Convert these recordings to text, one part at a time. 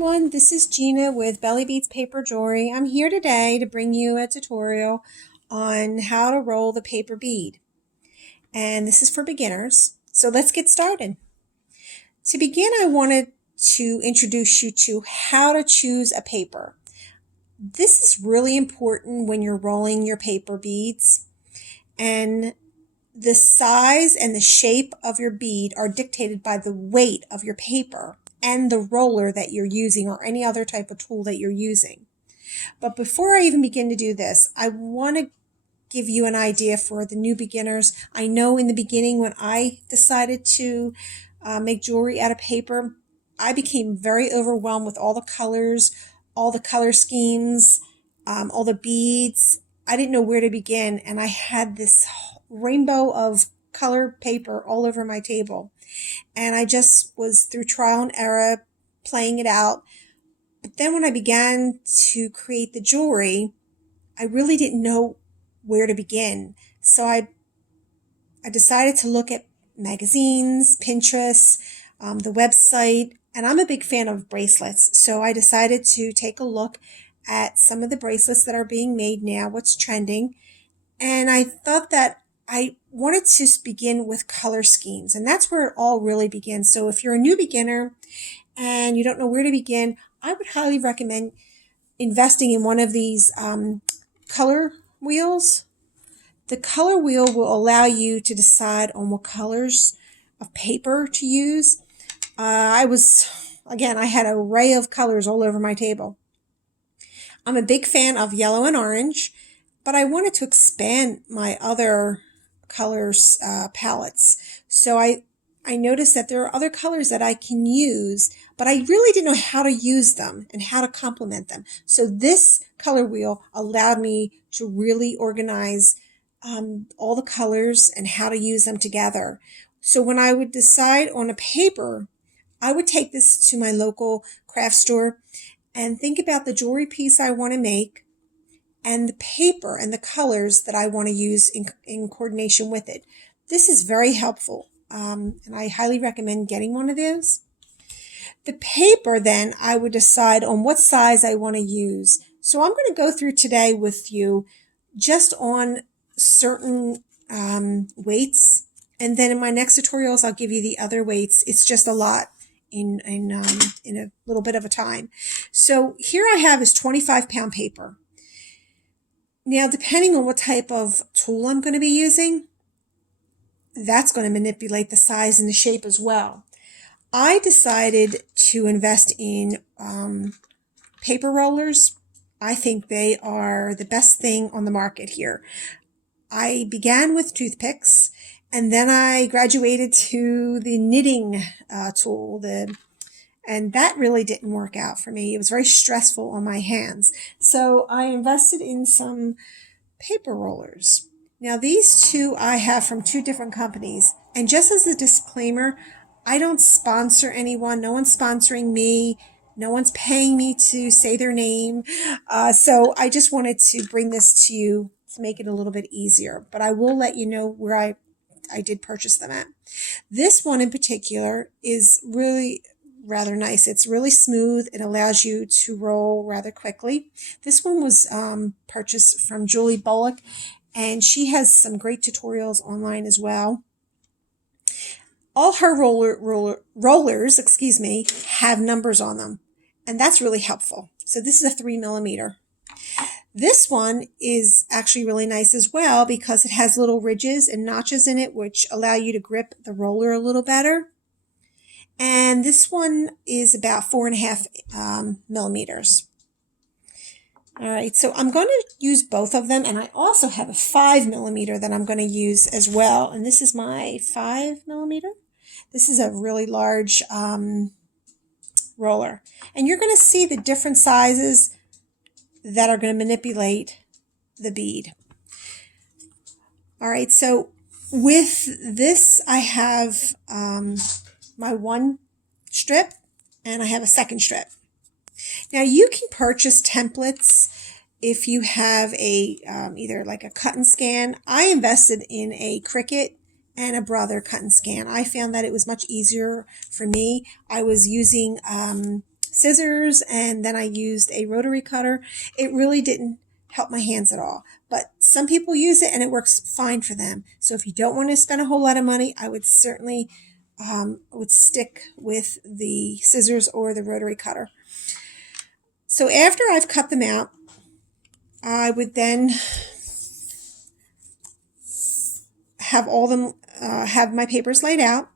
everyone, this is Gina with Belly Beats Paper Jewelry. I'm here today to bring you a tutorial on how to roll the paper bead. And this is for beginners. So let's get started. To begin, I wanted to introduce you to how to choose a paper. This is really important when you're rolling your paper beads. And the size and the shape of your bead are dictated by the weight of your paper and the roller that you're using or any other type of tool that you're using. But before I even begin to do this, I want to give you an idea for the new beginners. I know in the beginning when I decided to make jewelry out of paper, I became very overwhelmed with all the colors, all the color schemes, all the beads. I didn't know where to begin, and I had this rainbow of color paper all over my table. And I just was through trial and error playing it out. But then when I began to create the jewelry, I really didn't know where to begin. So I decided to look at magazines, Pinterest, the website, and I'm a big fan of bracelets. So I decided to take a look at some of the bracelets that are being made now, what's trending. And I thought that I wanted to begin with color schemes, and that's where it all really begins. So if you're a new beginner and you don't know where to begin, I would highly recommend investing in one of these color wheels. The color wheel will allow you to decide on what colors of paper to use. I had an array of colors all over my table. I'm a big fan of yellow and orange, but I wanted to expand my other colors palettes. So I noticed that there are other colors that I can use, but I really didn't know how to use them and how to complement them. So this color wheel allowed me to really organize all the colors and how to use them together. So when I would decide on a paper, I would take this to my local craft store and think about the jewelry piece I want to make and the paper and the colors that I want to use in coordination with it. This is very helpful, and I highly recommend getting one of those. The paper, then, I would decide on what size I want to use. So I'm going to go through today with you just on certain weights, and then in my next tutorials, I'll give you the other weights. It's just a lot in a little bit of a time. So here I have is 25-pound paper. Now, depending on what type of tool I'm going to be using, that's going to manipulate the size and the shape as well. I decided to invest in paper rollers. I think they are the best thing on the market here. I began with toothpicks, and then I graduated to the knitting tool, and that really didn't work out for me. It was very stressful on my hands. So I invested in some paper rollers. Now these two I have from two different companies. And just as a disclaimer, I don't sponsor anyone. No one's sponsoring me. No one's paying me to say their name. So I just wanted to bring this to you to make it a little bit easier. But I will let you know where I did purchase them at. This one in particular is really rather nice. It's really smooth. It allows you to roll rather quickly. This one was purchased from Julie Bullock, and she has some great tutorials online as well. All her rollers, have numbers on them, and that's really helpful. So this is a 3mm. This one is actually really nice as well because it has little ridges and notches in it, which allow you to grip the roller a little better. And this one is about 4.5 millimeters. All right, so I'm going to use both of them, and I also have a 5mm that I'm going to use as well. And this is my 5mm. This is a really large roller. And you're going to see the different sizes that are going to manipulate the bead. All right, so with this, I have my one strip, and I have a second strip. Now you can purchase templates if you have a either like a cut and scan. I invested in a Cricut and a Brother cut and scan. I found that it was much easier for me. I was using scissors and then I used a rotary cutter, it really didn't help my hands at all. But some people use it and it works fine for them. So if you don't want to spend a whole lot of money, I would certainly would stick with the scissors or the rotary cutter. So after I've cut them out, I would then have all them have my papers laid out.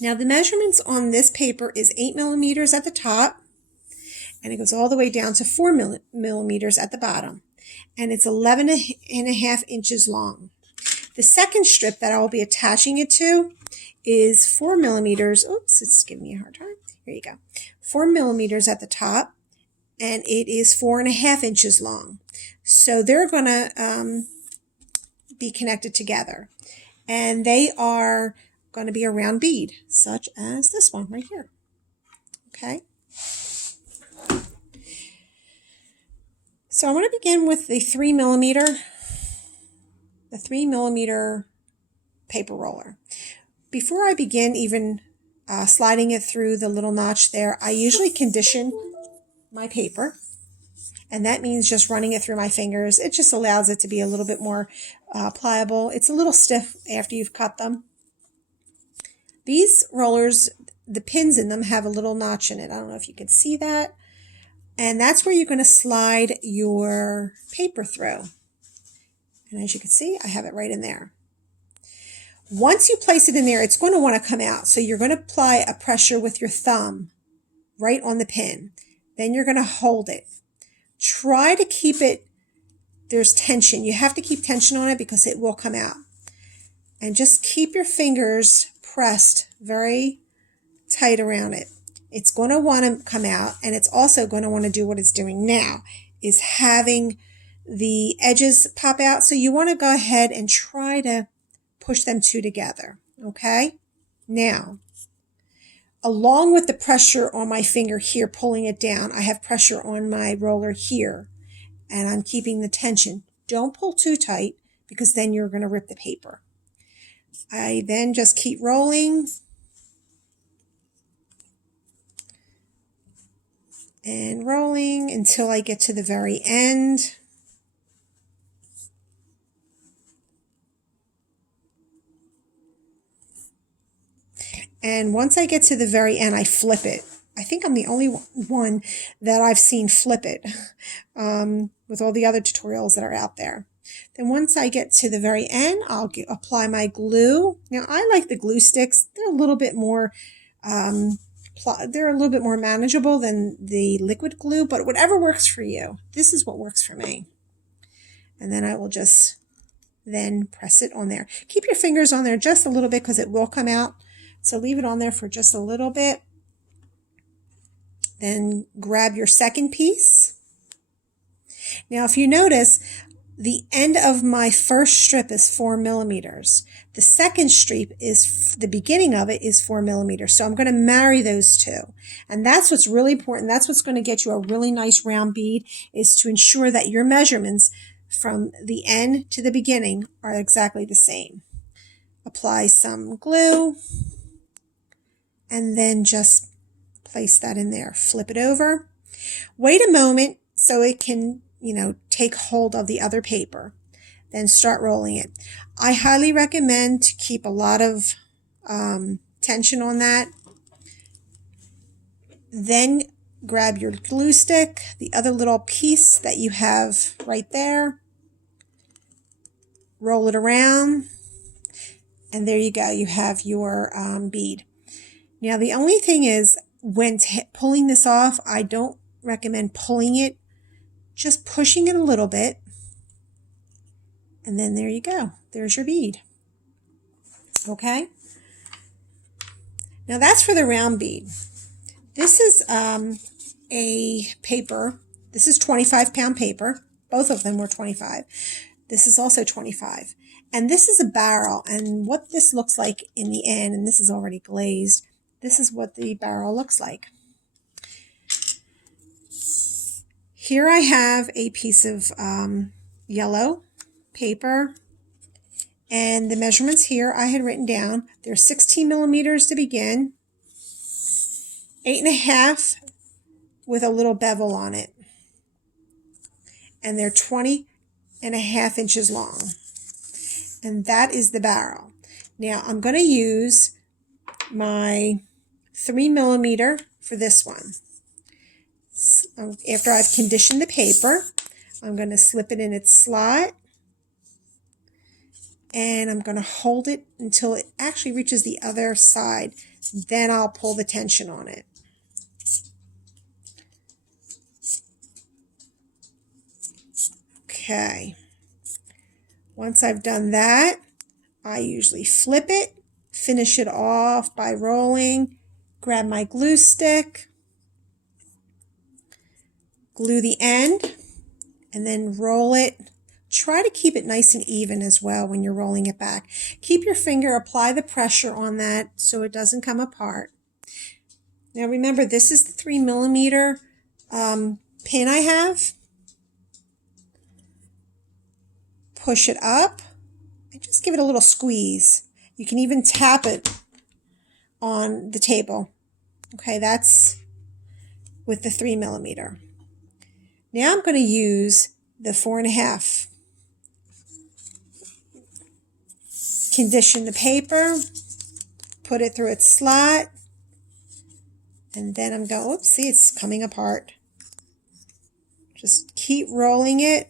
Now the measurements on this paper is 8 millimeters at the top, and it goes all the way down to 4 millimeters at the bottom, and it's 11.5 inches long. The second strip that I will be attaching it to is 4 millimeters. Oops, it's giving me a hard time. Here you go. 4 millimeters at the top, and it is 4.5 inches long. So they're going to be connected together, and they are going to be a round bead, such as this one right here. Okay. So I'm going to begin with the 3 millimeter paper roller. Before I begin even sliding it through the little notch there, I usually condition my paper, and that means just running it through my fingers. It just allows it to be a little bit more pliable. It's a little stiff after you've cut them. These rollers, the pins in them have a little notch in it. I don't know if you can see that. And that's where you're going to slide your paper through. And as you can see, I have it right in there. Once you place it in there, it's going to want to come out. So you're going to apply a pressure with your thumb right on the pin. Then you're going to hold it. Try to keep it, there's tension. You have to keep tension on it because it will come out. And just keep your fingers pressed very tight around it. It's going to want to come out, and it's also going to want to do what it's doing now, is having the edges pop out. So you want to go ahead and try to push them two together. Okay? Now, along with the pressure on my finger here, pulling it down, I have pressure on my roller here, and I'm keeping the tension. Don't pull too tight because then you're going to rip the paper. I then just keep rolling and rolling until I get to the very end. And once I get to the very end, I flip it. I think I'm the only one that I've seen flip it with all the other tutorials that are out there. Then once I get to the very end, I'll apply my glue. Now I like the glue sticks. They're a little bit more manageable than the liquid glue, but whatever works for you. This is what works for me. And then I will just then press it on there. Keep your fingers on there just a little bit because it will come out. So leave it on there for just a little bit. Then grab your second piece. Now if you notice, the end of my first strip is 4 millimeters. The second strip is, the beginning of it is 4 millimeters. So I'm going to marry those two. And that's what's really important. That's what's going to get you a really nice round bead, is to ensure that your measurements from the end to the beginning are exactly the same. Apply some glue and then just place that in there. Flip it over. Wait a moment so it can, take hold of the other paper. Then start rolling it. I highly recommend to keep a lot of tension on that. Then grab your glue stick, the other little piece that you have right there. Roll it around. And there you go. You have your bead. Now the only thing is, when pulling this off, I don't recommend pulling it. Just pushing it a little bit. And then there you go. There's your bead. Okay? Now that's for the round bead. This is a paper. This is 25-pound paper. Both of them were 25. This is also 25. And this is a barrel. And what this looks like in the end, and this is already glazed, this is what the barrel looks like. Here I have a piece of yellow paper, and the measurements here I had written down. They're 16 millimeters to begin, 8.5 with a little bevel on it. And they're 20.5 inches long. And that is the barrel. Now I'm going to use my 3mm for this one. After I've conditioned the paper, I'm going to slip it in its slot, and I'm going to hold it until it actually reaches the other side. Then I'll pull the tension on it. Okay. Once I've done that, I usually flip it, finish it off by rolling, grab my glue stick, glue the end, and then roll it. Try to keep it nice and even as well when you're rolling it back. Keep your finger, apply the pressure on that so it doesn't come apart. Now remember, this is the 3mm pin I have. Push it up and just give it a little squeeze. You can even tap it on the table. Okay, that's with the 3mm. Now I'm going to use the 4.5. Condition the paper, put it through its slot, and then I'm going, oops, see, it's coming apart. Just keep rolling it.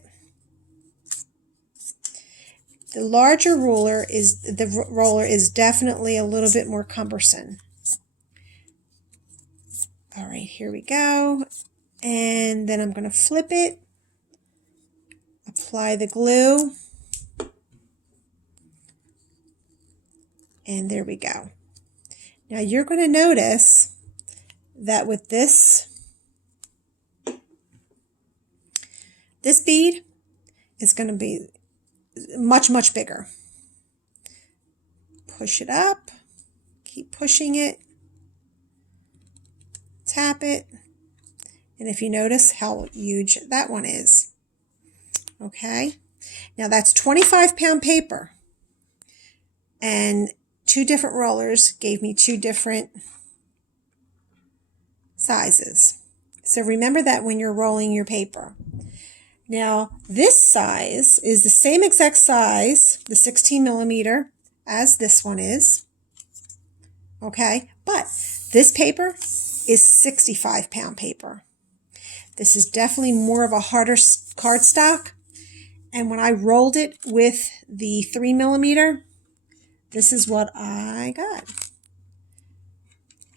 The larger roller is definitely a little bit more cumbersome. All right, here we go. And then I'm going to flip it, apply the glue, and there we go. Now you're going to notice that with this bead is going to be much, much bigger. Push it up, keep pushing it, tap it, and if you notice how huge that one is. Okay, now that's 25-pound paper, and 2 different rollers gave me 2 different sizes. So remember that when you're rolling your paper. Now this size is the same exact size, the 16mm, as this one is. Okay, but this paper is 65-pound paper. This is definitely more of a harder cardstock. And when I rolled it with the 3mm, this is what I got.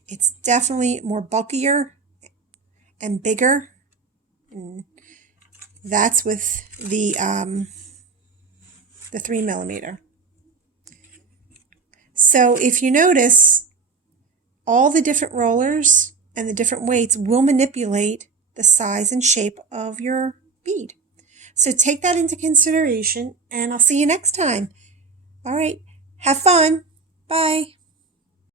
It's definitely more bulkier and bigger. And that's with the 3mm. So if you notice, all the different rollers and the different weights will manipulate the size and shape of your bead. So take that into consideration, and I'll see you next time. All right, have fun. Bye.